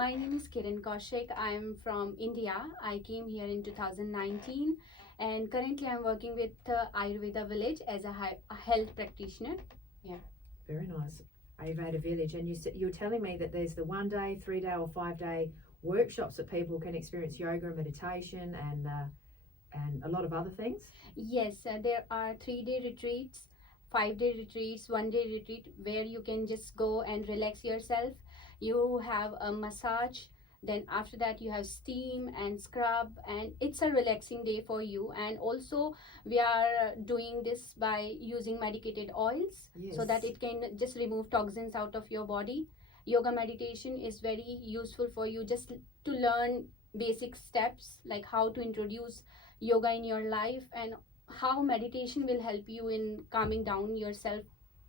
My name is Kiran Kaushik. I'm from India. I came here in 2019 and currently I'm working with Ayurveda Village as a health practitioner. Yeah. Very nice. Ayurveda Village. And you're telling me that there's the 1 day, 3 day, or 5 day workshops that people can experience yoga and meditation and a lot of other things. Yes, there are 3 day retreats, 5 day retreats, 1 day retreat where you can just go and relax yourself. You have a massage, then after that you have steam and scrub, and it's a relaxing day for you. And also, we are doing this by using medicated oils so that Yes. it can just remove toxins out of your body. Yoga meditation is very useful for you just to learn basic steps like how to introduce yoga in your life and how meditation will help you in calming down yourself,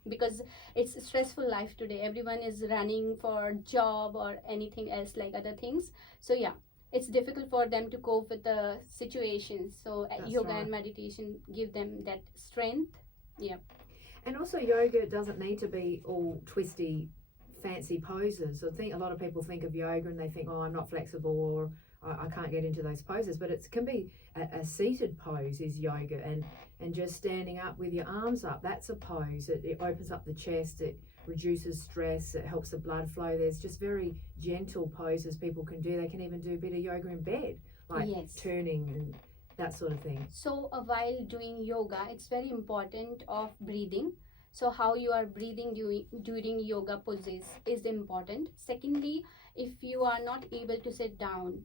because it's a stressful life today. Everyone is running for job or anything else like other things. So yeah, it's difficult for them to cope with the situations. So That's yoga right. and meditation give them that strength. Yeah. And also, yoga doesn't need to be all twisty, fancy poses. I think a lot of people think of yoga and they think, oh, I'm not flexible or I can't get into those poses. But it can be a seated pose is yoga, and just standing up with your arms up. That's a pose. It opens up the chest. It reduces stress. It helps the blood flow. There's just very gentle poses people can do. They can even do a bit of yoga in bed, like Yes. turning and that sort of thing. So while doing yoga, it's very important of breathing. So how you are breathing during yoga poses is important. Secondly, if you are not able to sit down,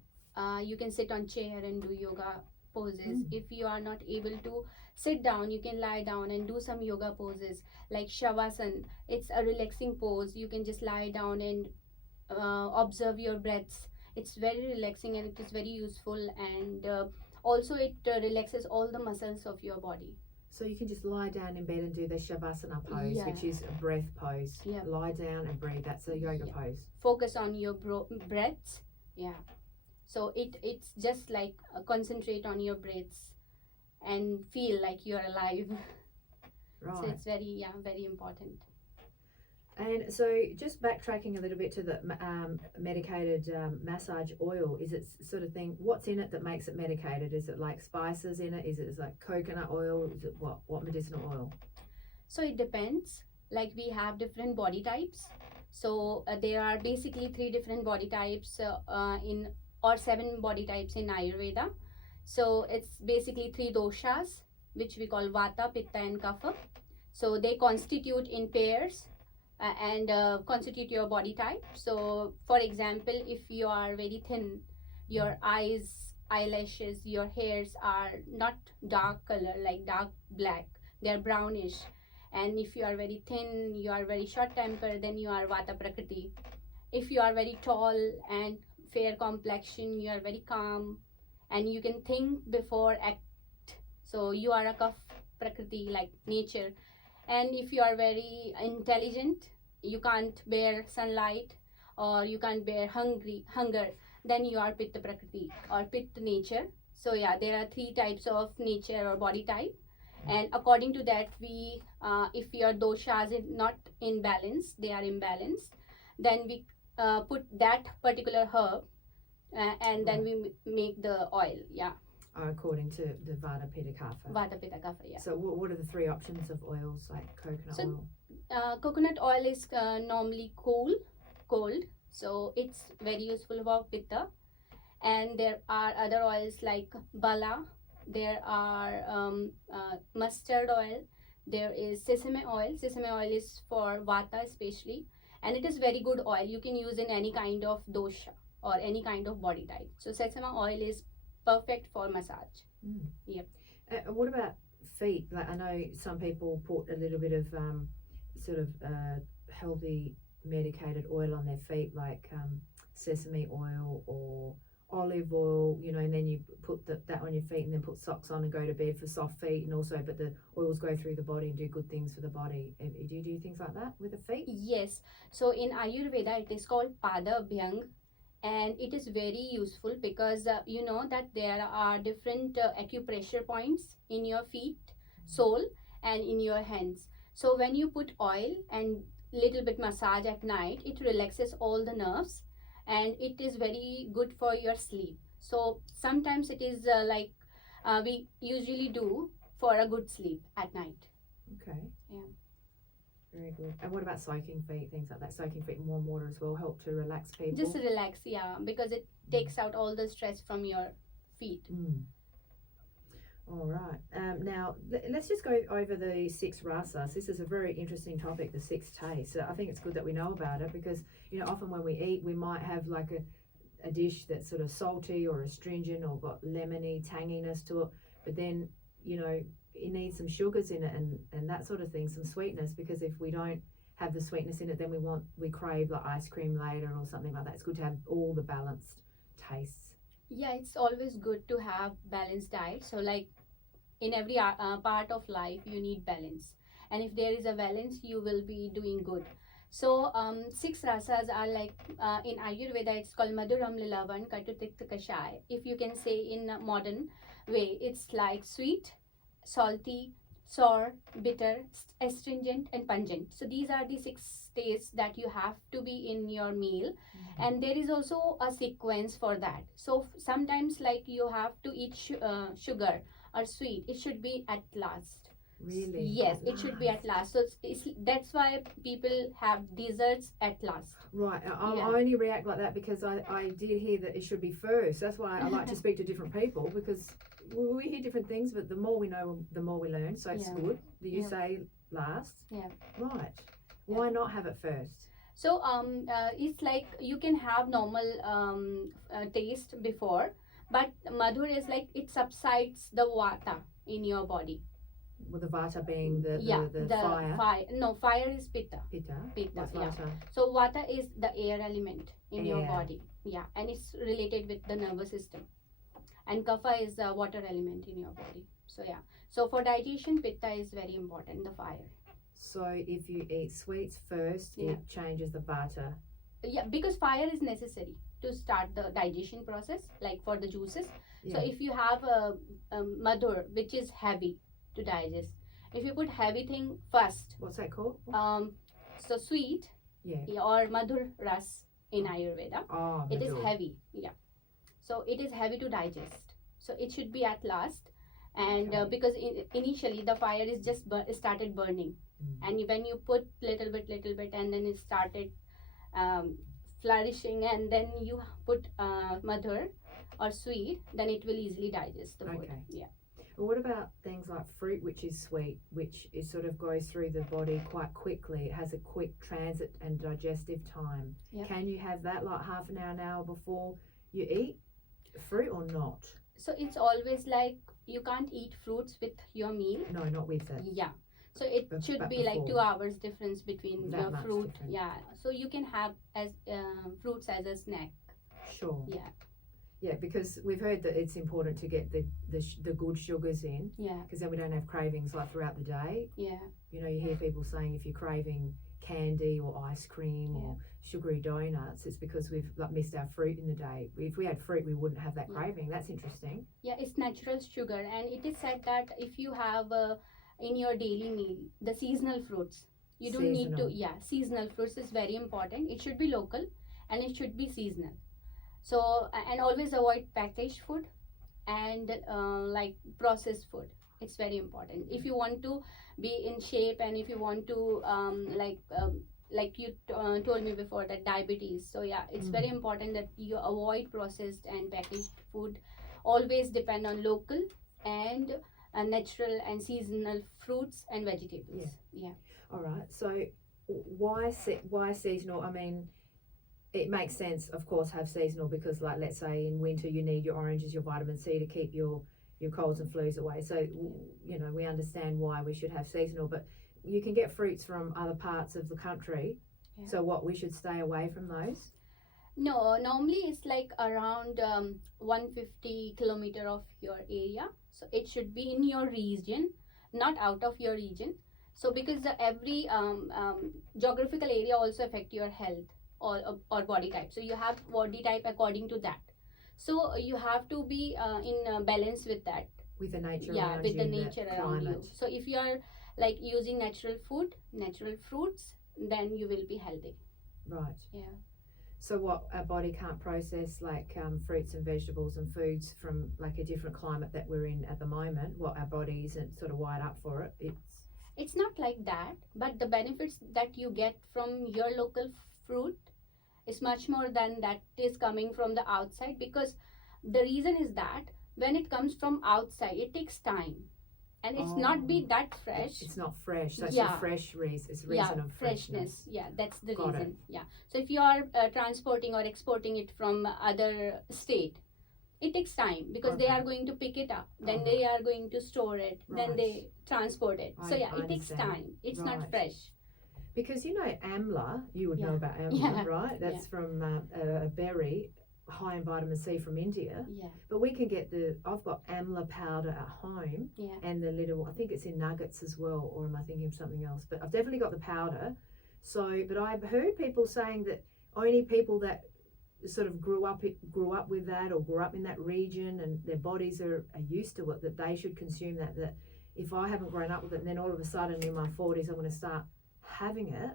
you can sit on chair and do yoga poses. Mm. If you are not able to sit down, you can lie down and do some yoga poses like shavasana. It's a relaxing pose. You can just lie down and observe your breaths. It's very relaxing and it is very useful, and also it relaxes all the muscles of your body. So you can just lie down in bed and do the shavasana pose, Yeah. which is a breath pose. Yeah. Lie down and breathe. That's a yoga Yeah. pose. Focus on your breaths. Yeah. So it's just like concentrate on your breaths and feel like you're alive. Right. So it's very important. And so just backtracking a little bit to the medicated massage oil, is it sort of thing, what's in it that makes it medicated? Is it like spices in it? Is it like coconut oil? Is it what medicinal oil? So it depends. Like we have different body types. So there are basically 3 different body types in or 7 body types in Ayurveda. So it's basically 3 doshas, which we call Vata, Pitta, and Kapha. So they constitute in pairs and constitute your body type. So for example, if you are very thin, your eyes, eyelashes, your hairs are not dark color like dark black, they are brownish. And if you are very thin, you are very short tempered, then you are Vata Prakriti. If you are very tall and fair complexion, you are very calm and you can think before act, so you are a Kapha Prakriti, like nature. And if you are very intelligent, you can't bear sunlight or you can't bear hunger, then you are Pitta Prakriti or Pitta nature. So yeah, there are 3 types of nature or body type, and according to that we if your doshas is not in balance, they are imbalanced, then we put that particular herb and then we make the oil. Yeah. According to the Vata, Pitta, Kapha. Vata, Pitta, Kapha. Yeah. So what are the 3 options of oils, like coconut So, oil? coconut oil is normally cold, so it's very useful for pitta. And there are other oils like bala. There are mustard oil. There is sesame oil. Sesame oil is for vata especially, and it is very good oil. You can use in any kind of dosha or any kind of body type. So sesame oil is perfect for massage. Mm. Yep. What about feet? Like, I know some people put a little bit of sort of healthy medicated oil on their feet, like sesame oil or olive oil, you know, and then you put that on your feet and then put socks on and go to bed for soft feet. And also, but the oils go through the body and do good things for the body. Do you do things like that with the feet? Yes. So in Ayurveda, it is called Pada Abhyang, and it is very useful because you know that there are different acupressure points in your feet, sole, and in your hands. So when you put oil and little bit massage at night, it relaxes all the nerves and it is very good for your sleep. So sometimes it is we usually do for a good sleep at night. Okay. Yeah. Very good. And what about soaking feet, things like that? Soaking feet in warm water as well help to relax people. Just relax, yeah, because it takes out all the stress from your feet. All right. Now, let's just go over the 6 rasas. This is a very interesting topic, the 6 tastes. So I think it's good that we know about it because, often when we eat, we might have like a dish that's sort of salty or astringent or got lemony, tanginess to it. But then, it needs some sugars in it and that sort of thing, some sweetness, because if we don't have the sweetness in it, then we crave like ice cream later or something like that. It's good to have all the balanced tastes. Yeah, it's always good to have balanced diet. So like in every part of life you need balance, and if there is a balance you will be doing good. So 6 rasas are like in Ayurveda it's called Madhuram Lilavan Katu Tikta Kashai. If you can say in a modern way, it's like sweet, salty, sour, bitter, astringent and pungent. So these are the 6 tastes that you have to be in your meal. And there is also a sequence for that. So sometimes like you have to eat sugar or sweet, it should be at last. Really? Yes, it should be at last. So that's why people have desserts at last. Right. I only react like that because I did hear that it should be first. That's why I like to speak to different people, because we hear different things, but the more we know, the more we learn. So it's good that you say last. Yeah. Right. Why not have it first? So it's like you can have normal taste before, but madhur is like it subsides the vata in your body. Well, the vata being the fire. No, fire is pitta. Pitta. Pitta. What's Yeah. vata? So vata is the air element in your Air. body. Yeah, and it's related with the nervous system. And kapha is the water element in your body. So yeah. So for digestion, pitta is very important. The fire. So if you eat sweets first, it changes the vata. Yeah, because fire is necessary to start the digestion process, like for the juices. So if you have a madhur, which is heavy to digest, if you put heavy thing first, What's that called? So sweet, or madhur ras in Ayurveda, it is heavy. Yeah, so it is heavy to digest. So it should be at last, and because initially the fire is just started burning, and when you put little bit, and then it started flourishing, and then you put madhur or sweet, then it will easily digest the food. Yeah. Well, what about things like fruit, which is sweet, which is sort of goes through the body quite quickly? It has a quick transit and digestive time. Yep. Can you have that like half an hour before you eat fruit or not? So it's always like you can't eat fruits with your meal. No, not with it. Yeah. So it should be like 2 hours difference between That your much fruit. difference. Yeah. So you can have as fruits as a snack. Sure. Yeah. Yeah, because we've heard that it's important to get the good sugars in. Yeah. Because then we don't have cravings like throughout the day. Yeah. You hear people saying if you're craving candy or ice cream or sugary donuts, it's because we've like missed our fruit in the day. If we had fruit, we wouldn't have that craving. That's interesting. Yeah, it's natural sugar, and it is said that if you have in your daily meal the seasonal fruits, you don't need to. Yeah, seasonal fruits is very important. It should be local, and it should be seasonal. So and always avoid packaged food and like processed food. It's very important if you want to be in shape, and if you want to like you told me before that diabetes. So yeah, it's very important that you avoid processed and packaged food. Always depend on local and natural and seasonal fruits and vegetables. Yeah. All right. So why seasonal? I mean, it makes sense, of course, have seasonal because, like, let's say in winter you need your oranges, your vitamin C to keep your colds and flus away. So we understand why we should have seasonal, but you can get fruits from other parts of the country. Yeah. So what, we should stay away from those? No, normally it's like around 150 kilometer of your area. So it should be in your region, not out of your region. So because every geographical area also affect your health or body type. So you have body type according to that. So you have to be in balance with that. With the nature Yeah, around with you. the nature around you. So if you are like using natural food, natural fruits, then you will be healthy. Right. Yeah. So what, our body can't process like fruits and vegetables and foods from like a different climate that we're in at the moment? What, our body isn't sort of wired up for it? It's not like that, but the benefits that you get from your local fruit is much more than that is coming from the outside, because the reason is that when it comes from outside it takes time and it's not be that fresh. It's not fresh, so it's Yeah. a fresh it's a reason of freshness. Yeah, that's the Got reason. Yeah, so if you are transporting or exporting it from other state, it takes time because they Okay. are going to pick it up, then they are going to store it, then Right. they transport it. So yeah, I it takes understand. time. It's Right. not fresh. Because you know Amla, you would know Yeah. about Amla, Yeah. right? That's from a berry high in vitamin C from India. Yeah, But we can get I've got Amla powder at home, yeah. and the little, I think it's in nuggets as well, or am I thinking of something else? But I've definitely got the powder. So, but I've heard people saying that only people that sort of grew up with that, or grew up in that region, and their bodies are used to it, that they should consume that. That if I haven't grown up with it, and then all of a sudden in my 40s I'm going to start having it,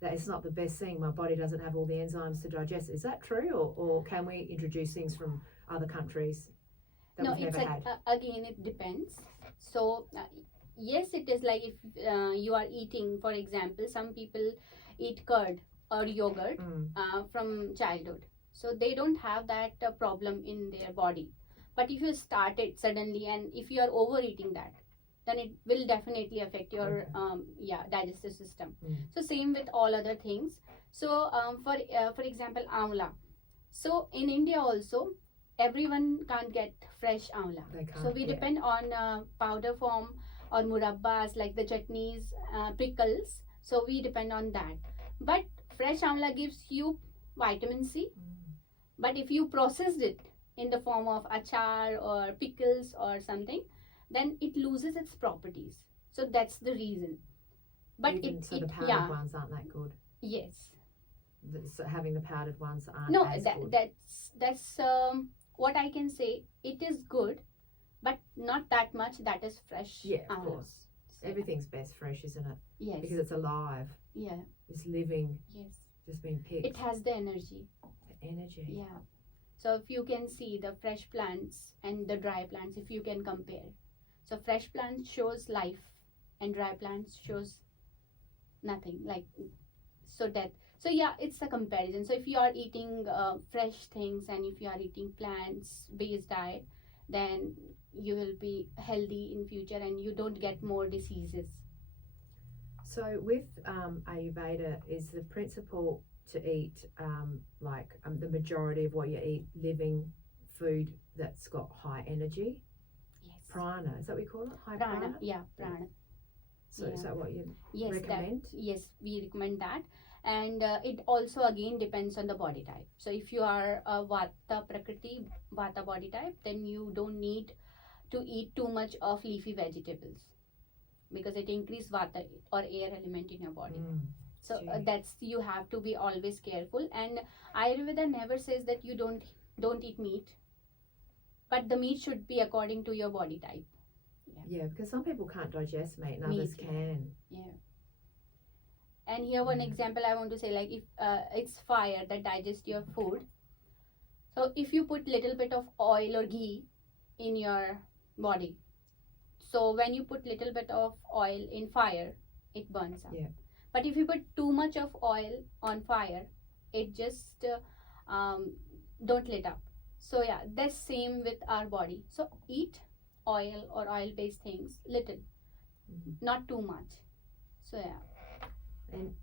that it's not the best thing. My body doesn't have all the enzymes to digest. Is that true, or can we introduce things from other countries that No, we've it's never had? again it depends. So yes, it is like if you are eating, for example, some people eat curd or yogurt from childhood, so they don't have that problem in their body. But if you start it suddenly and if you are overeating that, then it will definitely affect your digestive system. So same with all other things. So for example, amla. So in India also, everyone can't get fresh amla. They can't, So we yeah. depend on powder form or murabbas, like the chutneys, pickles. So we depend on that. But fresh amla gives you vitamin C. But if you processed it in the form of achar or pickles or something, then it loses its properties. So that's the reason. But Even so the powdered yeah, ones aren't that good. yes. So having the powdered ones aren't No, as good. that's what I can say. It is good, but not that much that is fresh. Yeah, of amla. course. So, Everything's best fresh, isn't it? yes. Because it's alive. Yeah. It's living, Yes. just being picked. It has the energy. The energy. Yeah. So if you can see the fresh plants and the dry plants, if you can compare. So fresh plants shows life and dry plants shows nothing, like so death. So yeah, it's a comparison. So if you are eating fresh things and if you are eating plants based diet, then you will be healthy in future and you don't get more diseases. So with Ayurveda, is the principle to eat the majority of what you eat living food that's got high energy? Yes. Prana, is that what we call it? High Prana. prana? Yeah, prana. So Yeah. is that what you Yes, recommend? yes, we recommend that. And it also again depends on the body type. So if you are a Vata Prakriti, Vata body type, then you don't need to eat too much of leafy vegetables because it increases Vata or air element in your body. So Gee. that's, you have to be always careful. And Ayurveda never says that you don't eat meat, but the meat should be according to your body type. Yeah, because some people can't digest meat and Meat, others yeah. can. Yeah. And here one example I want to say, like if it's fire that digests your food. So if you put little bit of oil or ghee in your body, so when you put little bit of oil in fire, it burns up. Yeah. But if you put too much of oil on fire, it just don't lit up. So yeah, that's same with our body. So eat oil or oil based things little, not too much. So yeah. And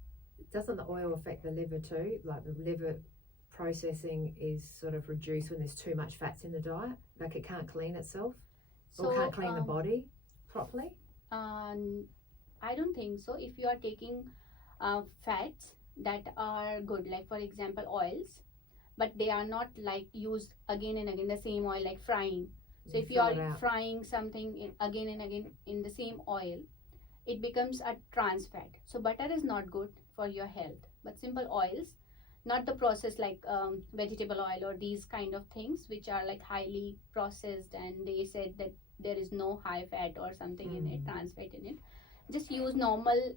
doesn't the oil affect the liver too? Like the liver processing is sort of reduced when there's too much fats in the diet? Like it can't clean itself? Or can't clean the body properly? I don't think so. If you are taking fats that are good, like for example oils, but they are not like used again and again, the same oil, like frying. So if you Throw it are out. frying something again and again in the same oil, it becomes a trans fat. So butter is not good for your health, but simple oils, not the processed like vegetable oil or these kind of things which are like highly processed and they said that there is no high fat or something in it, trans fat in it. Just use normal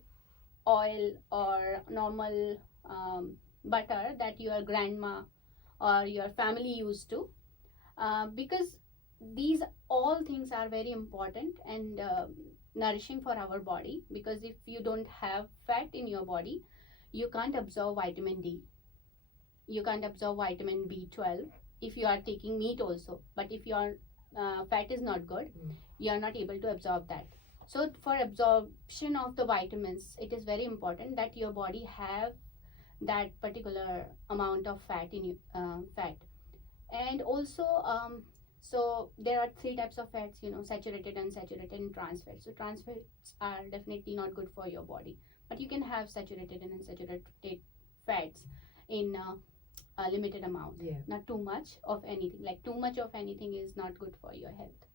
oil or normal butter that your grandma or your family used to, because these all things are very important and nourishing for our body, because if you don't have fat in your body, you can't absorb vitamin D, you can't absorb vitamin B12 if you are taking meat also. But if your fat is not good, you are not able to absorb that. So for absorption of the vitamins, it is very important that your body have that particular amount of fat in you, fat. And also so there are three types of fats, saturated, unsaturated, and trans fats. So trans fats are definitely not good for your body, but you can have saturated and unsaturated fats in a limited amount. Yeah. Not too much of anything. Like too much of anything is not good for your health.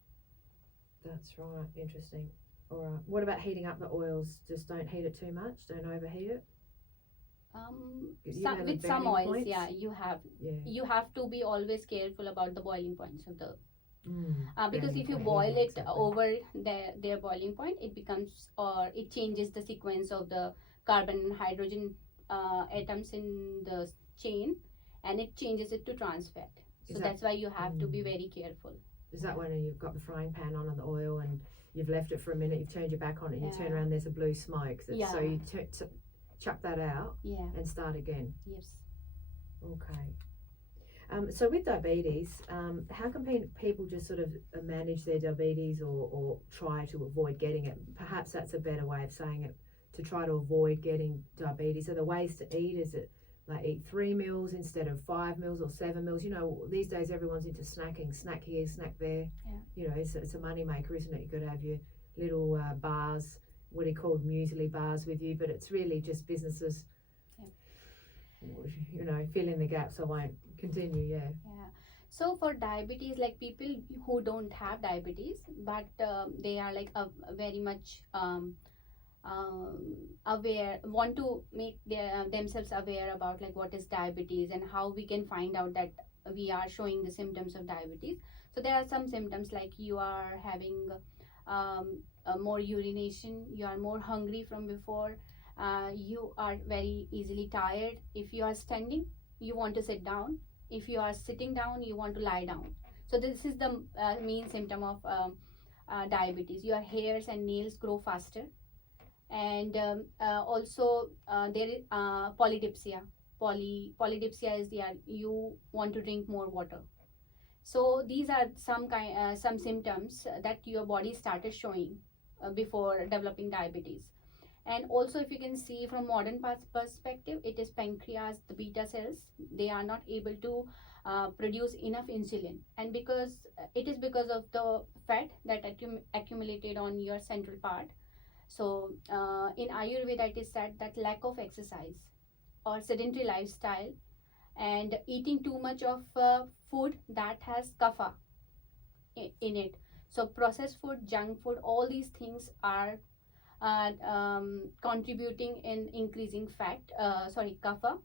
That's right. Interesting. All right. What about heating up the oils? Just don't heat it too much. Don't overheat it. With some oils, points? yeah, you have to be always careful about the boiling points of the because if you boil it exactly. over their boiling point, it becomes, or it changes the sequence of the carbon and hydrogen atoms in the chain, and it changes it to trans fat. So that's why you have to be very careful. Is that when you've got the frying pan on the oil and you've left it for a minute, you've turned your back on it, and you turn around, there's a blue smoke. So you chuck that out and start again. Yes. Okay. So with diabetes, how can people just sort of manage their diabetes or try to avoid getting it? Perhaps that's a better way of saying it, to try to avoid getting diabetes. Are there ways to eat? Is it like eat 3 meals instead of 5 meals or 7 meals? These days everyone's into snacking, snack here, snack there. Yeah. It's a money maker, isn't it? You've got to have your little bars, what are called muesli bars with you, but it's really just businesses, fill in the gaps. I won't continue. Yeah. So for diabetes, like people who don't have diabetes, but they are like very much aware, want to make themselves aware about like what is diabetes and how we can find out that we are showing the symptoms of diabetes. So there are some symptoms like you are having more urination, you are more hungry from before, you are very easily tired. If you are standing, you want to sit down. If you are sitting down, you want to lie down. So this is the main symptom of diabetes. Your hairs and nails grow faster, and also there is polydipsia. Polydipsia is you want to drink more water. So these are some symptoms that your body started showing before developing diabetes. And also, if you can see from modern perspective, it is pancreas, the beta cells, they are not able to produce enough insulin, and because it is because of the fat that accumulated on your central part. So in Ayurveda, it is said that lack of exercise or sedentary lifestyle and eating too much of food that has kapha in it. So processed food, junk food, all these things are contributing in increasing kapha,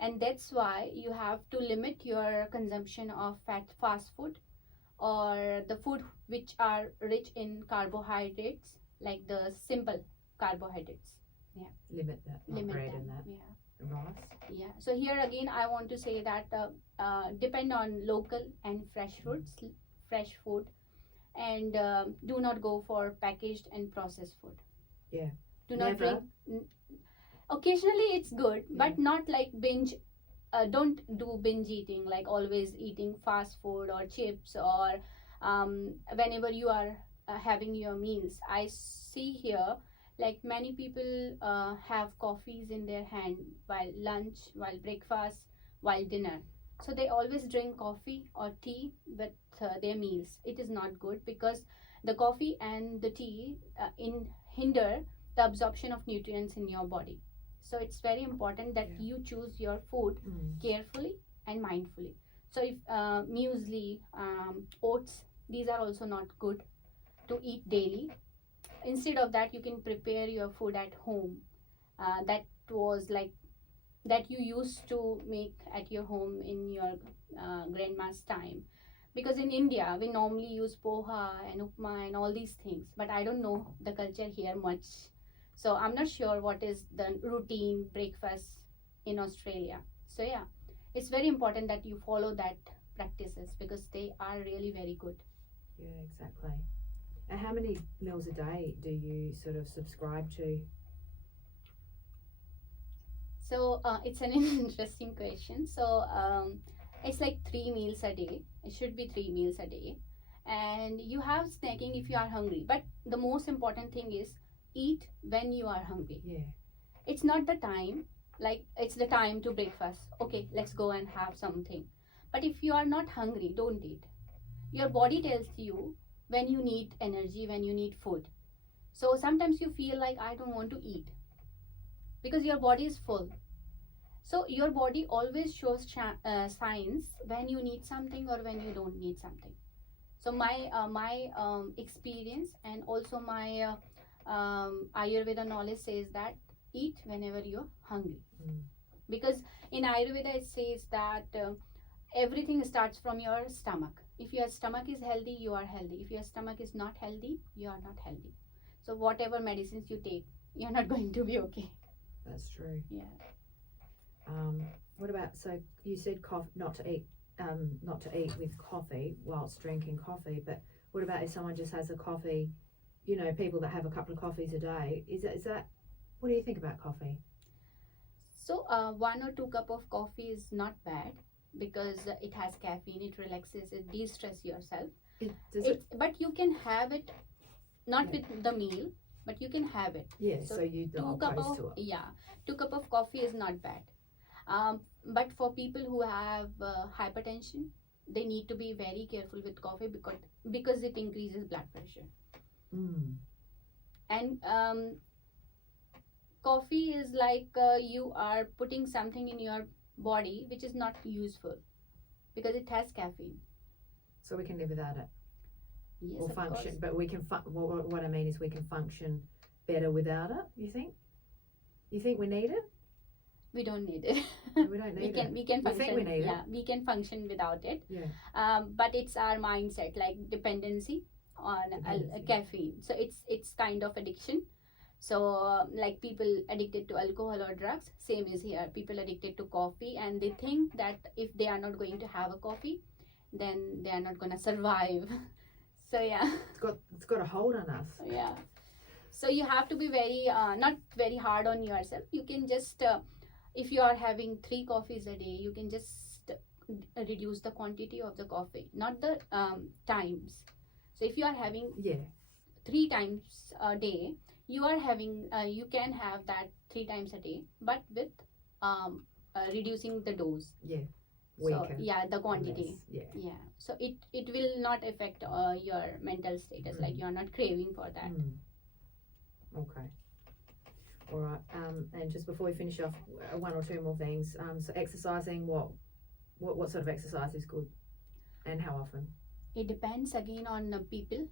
and that's why you have to limit your consumption of fast food or the food which are rich in carbohydrates, like the simple carbohydrates. Limit that. Bread and that. Rice. So here again I want to say that depend on local and fresh food, and do not go for packaged and processed food. Do not drink. Occasionally it's good, but not like binge. Don't do binge eating, like always eating fast food or chips, or whenever you are having your meals. I see here like many people have coffees in their hand while lunch, while breakfast, while dinner. So they always drink coffee or tea with their meals. It is not good, because the coffee and the tea hinder the absorption of nutrients in your body. So it's very important that you choose your food carefully and mindfully. So if muesli, oats, these are also not good to eat daily. Instead of that, you can prepare your food at home. That you used to make at your home in your grandma's time. Because in India, we normally use poha and upma and all these things. But I don't know the culture here much. So I'm not sure what is the routine breakfast in Australia. So yeah, it's very important that you follow that practices because they are really very good. Yeah, exactly. And how many meals a day do you sort of subscribe to? So it's an interesting question. So it's like 3 meals a day. It should be 3 meals a day, and you have snacking if you are hungry. But the most important thing is eat when you are hungry. Yeah. It's not the time, like it's the time to breakfast. Okay, let's go and have something. But if you are not hungry, don't eat. Your body tells you when you need energy, when you need food. So sometimes you feel like I don't want to eat because your body is full. So your body always shows signs when you need something or when you don't need something. So my experience and also my Ayurveda knowledge says that eat whenever you're hungry. Because in Ayurveda it says that everything starts from your stomach. If your stomach is healthy, you are healthy. If your stomach is not healthy, you are not healthy. So whatever medicines you take, you're not going to be okay. That's true. Yeah. What about, so you said not to eat with coffee whilst drinking coffee, but what about if someone just has a coffee, you know, people that have a couple of coffees a day, is that what do you think about coffee? So 1 or 2 cup of coffee is not bad because it has caffeine, it relaxes, it de-stress yourself. But you can have it not with the meal, but you can have it. Yeah, so you're not opposed to it. Yeah, 2 cup of coffee is not bad. But for people who have hypertension, they need to be very careful with coffee because it increases blood pressure. And coffee is like you are putting something in your body which is not useful because it has caffeine. So we can live without it. Yes, or of function, course. but we can. What I mean is, we can function better without it. You think? You think we need it? We don't need it. We don't need it. We can function. You think we need it? We can function without it. Yeah. But it's our mindset, like dependency on caffeine. So it's kind of addiction. So like people addicted to alcohol or drugs, same is here. People addicted to coffee, and they think that if they are not going to have a coffee, then they are not going to survive. So yeah. It's got a hold on us. Yeah. So you have to be very not very hard on yourself. You can just if you are having 3 coffees a day, you can just reduce the quantity of the coffee, not the times. So if you are having 3 times a day, you are having you can have that 3 times a day, but with reducing the dose. Yeah. So yeah, the quantity. Less. Yeah. So it will not affect your mental status. Like you are not craving for that. Okay. All right. And just before we finish off, 1 or 2 more things. So exercising, what sort of exercise is good, and how often? It depends again on people.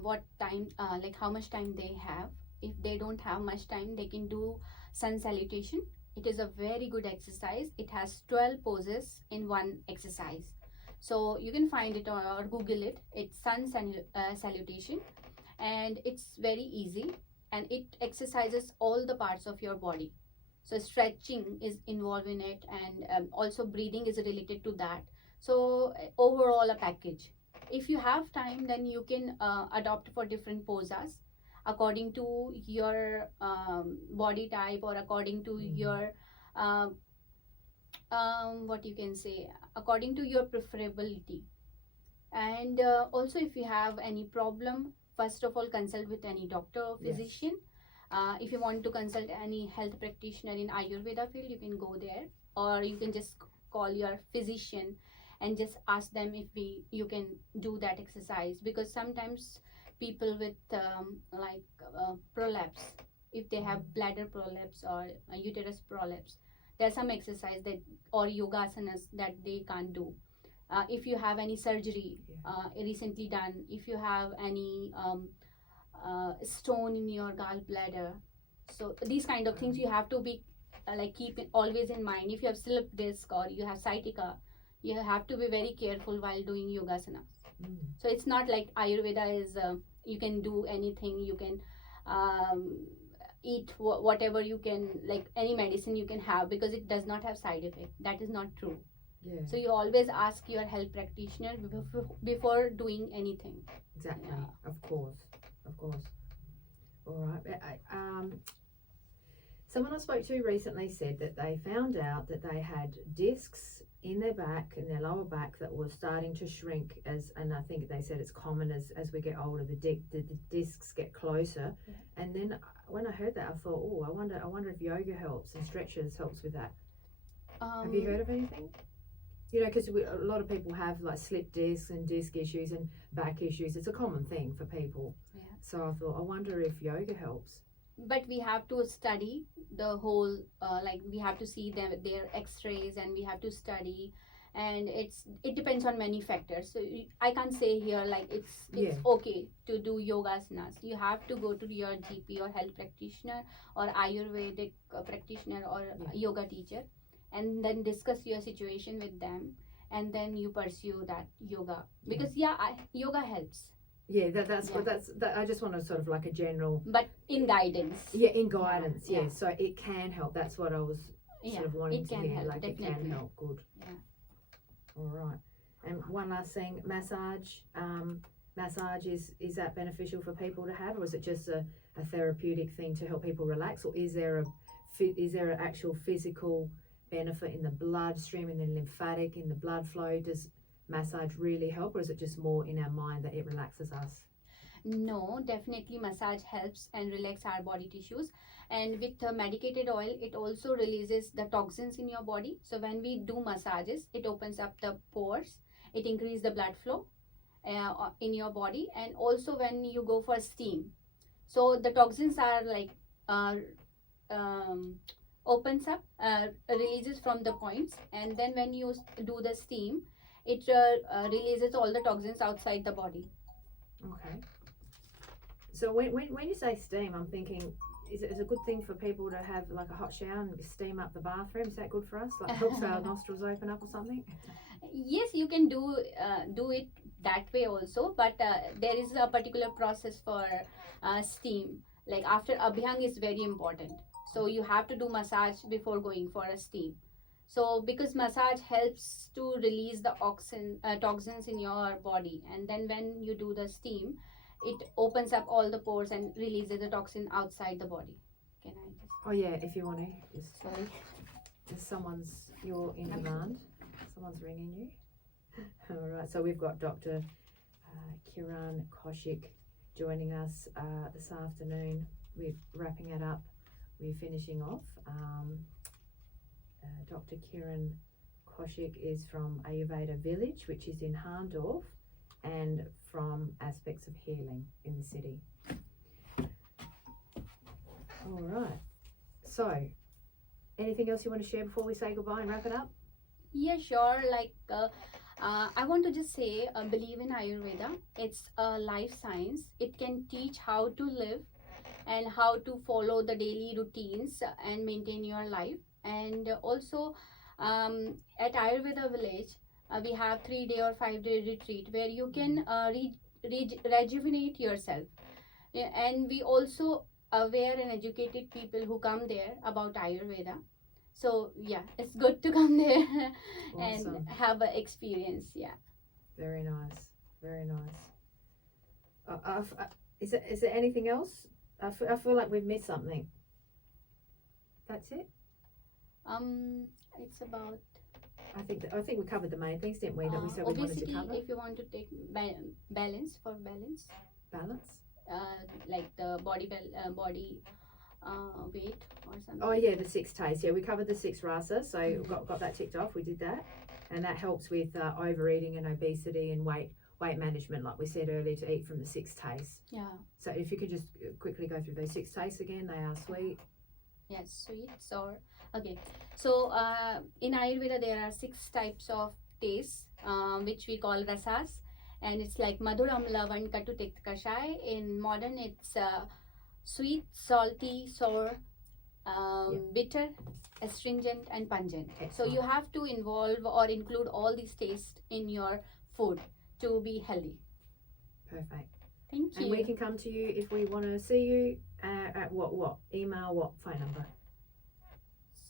What time, like how much time they have. If they don't have much time, they can do sun salutation. It is a very good exercise. It has 12 poses in one exercise. So you can find it or Google it. It's sun salutation, and it's very easy, and it exercises all the parts of your body. So stretching is involved in it, and also breathing is related to that. So overall a package. If you have time, then you can adopt for different poses according to your body type, or according to your what you can say, according to your preferability. And also if you have any problem, first of all consult with any doctor or physician. If you want to consult any health practitioner in Ayurveda field, you can go there, or you can just call your physician and just ask them if you can do that exercise. Because sometimes people with prolapse, if they have bladder prolapse or uterus prolapse, there are some exercise that or yogasanas that they can't do. If you have any surgery recently done, if you have any stone in your gallbladder, so these kind of things you have to be keep it always in mind. If you have slip disc or you have sciatica, you have to be very careful while doing yogasanas. So it's not like Ayurveda is you can do anything. You can eat whatever you can, like any medicine you can have, because it does not have side effect. That is not true. Yeah. So you always ask your health practitioner before doing anything. Exactly. Yeah. Of course. All right. Someone I spoke to recently said that they found out that they had discs in their back, in their lower back, that were starting to shrink and I think they said it's common as we get older, the discs get closer. Yeah. And then when I heard that, I thought, oh, I wonder if yoga helps and stretches helps with that. Have you heard of anything? You know, because a lot of people have like slip discs and disc issues and back issues. It's a common thing for people. Yeah. So I thought, I wonder if yoga helps. But we have to study the whole, like we have to see their x-rays, and we have to study, and it depends on many factors. So I can't say here like it's okay to do yogasanas. You have to go to your GP or health practitioner or Ayurvedic practitioner or yoga teacher, and then discuss your situation with them, and then you pursue that yoga, because yoga helps. Yeah, that's I just want to sort of like a general, but in guidance. Yeah, in guidance. Yeah. So it can help. That's what I was sort of wanting to hear. Help, like definitely. It can help. Good. Yeah. All right. And one last thing, massage. Massage is that beneficial for people to have, or is it just a therapeutic thing to help people relax, or is there an actual physical benefit in the bloodstream, in the lymphatic, in the blood flow? Does massage really help, or is it just more in our mind that it relaxes us? No, definitely massage helps and relax our body tissues. And with the medicated oil, it also releases the toxins in your body. So when we do massages, it opens up the pores, it increases the blood flow in your body. And also when you go for steam, so the toxins are like opens up, releases from the points, and then when you do the steam, it releases all the toxins outside the body. Okay. So when you say steam, I'm thinking, is it a good thing for people to have like a hot shower and steam up the bathroom? Is that good for us? Like helps our nostrils open up or something? Yes, you can do it that way also, but there is a particular process for steam. Like after abhyang is very important, so you have to do massage before going for a steam. So because massage helps to release the toxins in your body, and then when you do the steam, it opens up all the pores and releases the toxin outside the body. Can I just? Oh yeah, if you want to. Just, sorry. You're in demand. Someone's ringing you. All right. So we've got Dr. Kiran Kaushik joining us this afternoon. We're wrapping it up. We're finishing off. Dr. Kiran Kaushik is from Ayurveda Village, which is in Harndorf, and from Aspects of Healing in the city. All right. So, anything else you want to share before we say goodbye and wrap it up? Yeah, sure. Like, I want to just say, believe in Ayurveda. It's a life science. It can teach how to live and how to follow the daily routines and maintain your life. And also at Ayurveda Village, we have 3-day or 5-day retreat where you can rejuvenate yourself. Yeah, and we also aware and educated people who come there about Ayurveda. So yeah, it's good to come there Awesome. and have an experience. Yeah. Very nice. Very nice. Is there anything else? I feel like we've missed something. That's it. It's about. I think we covered the main things, didn't we? That we said we wanted to cover. If you want to take balance. Balance. Like the body weight or something. Oh yeah, the 6 tastes. Yeah, we covered the 6 rasas, so got that ticked off. We did that, and that helps with overeating and obesity and weight management, like we said earlier, to eat from the 6 tastes. Yeah. So if you could just quickly go through those 6 tastes again, they are sweet. Yes, sweet, sour. Okay, so in Ayurveda there are 6 types of tastes, which we call rasas, and it's like Madhur, Amla, Van, Katu, Tikt, Kashai. In modern, it's sweet, salty, sour, bitter, astringent, and pungent. Excellent. So you have to involve or include all these tastes in your food to be healthy. Perfect. Thank you. And we can come to you if we want to see you At what? Email, what? Phone number?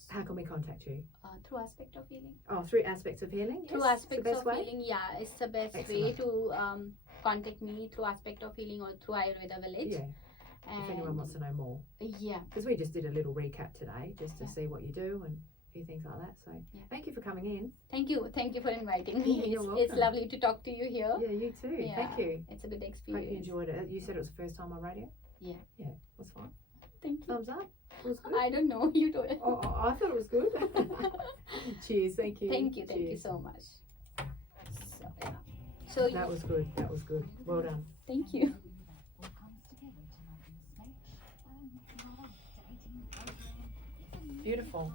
How can we contact you? Through Aspect of Healing. Oh, through Aspects of Healing? Through Yes, Aspects the best of way? Healing, yeah, it's the best way Excellent. to contact me through Aspect of Healing or through Ayurveda Village. Yeah, And if anyone wants to know more. yeah, Because we just did a little recap today just to Yeah. see what you do and a few things like that. So Yeah. thank you for coming in. thank you for inviting me. Yeah, you're It's welcome. lovely to talk to you here. Yeah, you too. Yeah, Thank you. It's a good Hope you experience. enjoyed it. You said it was the first time on radio? Yeah. Yeah, that's fine. Thank you. Thumbs up? It was good? I don't know. You do it. Oh, I thought it was good. Cheers, thank you. Thank you Cheers. so much. So yeah. So That was good. That was good. Well done. thank you. Beautiful.